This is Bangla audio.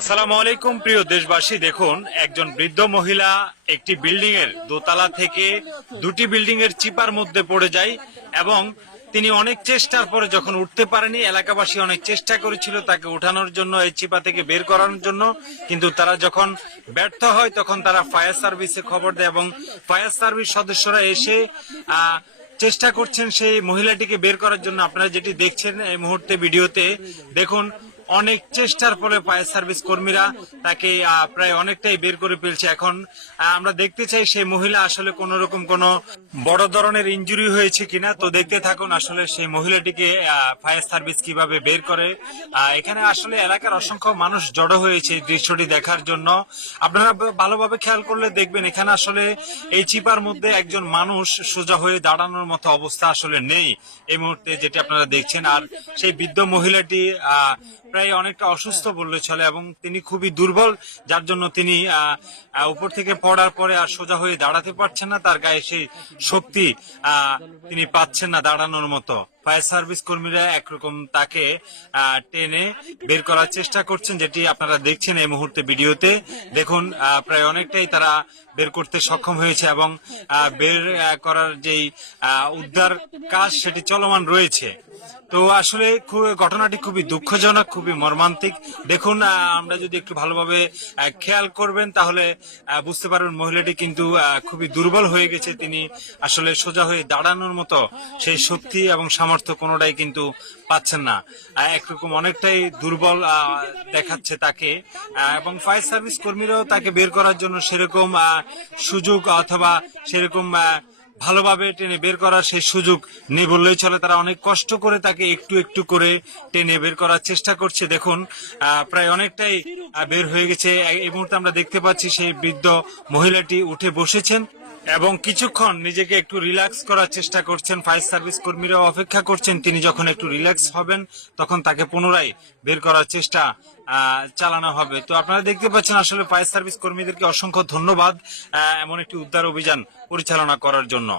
আসসালামু আলাইকুম, প্রিয় দেশবাসী। দেখুন, একজন বৃদ্ধ মহিলা একটি বিল্ডিং এর দোতলা থেকে দুটি বিল্ডিং এর চিপার মধ্যে পড়ে যায় এবং তিনি অনেক চেষ্টার পরে যখন উঠতে পারেনি, এলাকাবাসী অনেক চেষ্টা করেছিল তাকে উঠানোর জন্য, এই চিপা থেকে বের করানোর জন্য। কিন্তু তারা যখন ব্যর্থ হয়, তখন তারা ফায়ার সার্ভিসে খবর দেয় এবং ফায়ার সার্ভিস সদস্যরা এসে চেষ্টা করছেন সেই মহিলাটিকে বের করার জন্য। আপনারা যেটি দেখছেন এই মুহূর্তে ভিডিওতে, দেখুন অনেক চেষ্টার ফলে ফায়ার সার্ভিস কর্মীরা তাকে প্রায় অনেকটাই বের করে ফেলছে এখন। আমরা দেখতে চাই সেই মহিলা আসলে কোন রকম কোন বড় ধরনের ইনজুরি হয়েছে কিনা। তো দেখতে থাকুন আসলে সেই মহিলাটিকে ফায়ার সার্ভিস কীভাবে বের করে। এখানে আসলে এলাকার অসংখ্য মানুষ জড়ো হয়েছে দৃশ্যটি দেখার জন্য। আপনারা ভালোভাবে খেয়াল করলে দেখবেন এখানে আসলে এই চিপার মধ্যে একজন মানুষ সোজা হয়ে দাঁড়ানোর মতো অবস্থা আসলে নেই এই মুহূর্তে যেটি আপনারা দেখছেন। আর সেই বৃদ্ধ মহিলাটি প্রায় অনেকটা অসুস্থ বললে চলে এবং তিনি খুবই দুর্বল যার জন্য তিনি উপর থেকে পড়ার পরে আর সোজা হয়ে দাঁড়াতে পারছেন না তার গায়ে সেই শক্তি তিনি পাচ্ছেন না দাঁড়ানোর মতো। ফায়ার সার্ভিস কর্মীরা একরকম তাকে আহ, টেনে বের করার চেষ্টা করছেন যেটি আপনারা দেখছেন এই মুহূর্তে ভিডিওতে। দেখুন আহ, প্রায় অনেকটাই তারা বের করতে সক্ষম হয়েছে এবং আহ, বের করার যেই আহ, উদ্ধার কাজ সেটি চলমান রয়েছে। তো আসলে ঘটনাটি খুবই দুঃখজনক, খুবই মর্মান্তিক। দেখুন আমরা যদি একটু ভালোভাবে খেয়াল করবেন, তাহলে বুঝতে পারবেন মহিলাটি কিন্তু খুবই দুর্বল হয়ে গেছে। তিনি আসলে সোজা হয়ে দাঁড়ানোর মতো সেই শক্তি এবং সামর্থ্য কোনোটাই কিন্তু পাচ্ছেন না। একরকম অনেকটাই দুর্বল দেখাচ্ছে তাকে। এবং ফায়ার সার্ভিস কর্মীরাও তাকে বের করার জন্য সেরকম সুযোগ অথবা সেরকম ভালোভাবে টেনে বের করার সেই সুযোগ নেই বললেই চলে। তারা অনেক কষ্ট করে তাকে একটু একটু করে টেনে বের করার চেষ্টা করছে। দেখুন প্রায় অনেকটাই বের হয়ে গেছে। এই মুহূর্তে আমরা দেখতে পাচ্ছি সেই বৃদ্ধ মহিলাটি উঠে বসেছেন। এবং কিছুক্ষণ নিজেকে একটু রিল্যাক্স করার চেষ্টা করছেন ফায়ার সার্ভিস কর্মীরা অপেক্ষা করছেন। তিনি যখন একটু রিল্যাক্স হবেন, তখন তাকে পুনরায় বের করার চেষ্টা চালানো হবে। তো আপনারা দেখতে পাচ্ছেন আসলে ফায়ার সার্ভিস কর্মীদেরকে অসংখ্য ধন্যবাদ এমন একটি উদ্ধার অভিযান পরিচালনা করার জন্য।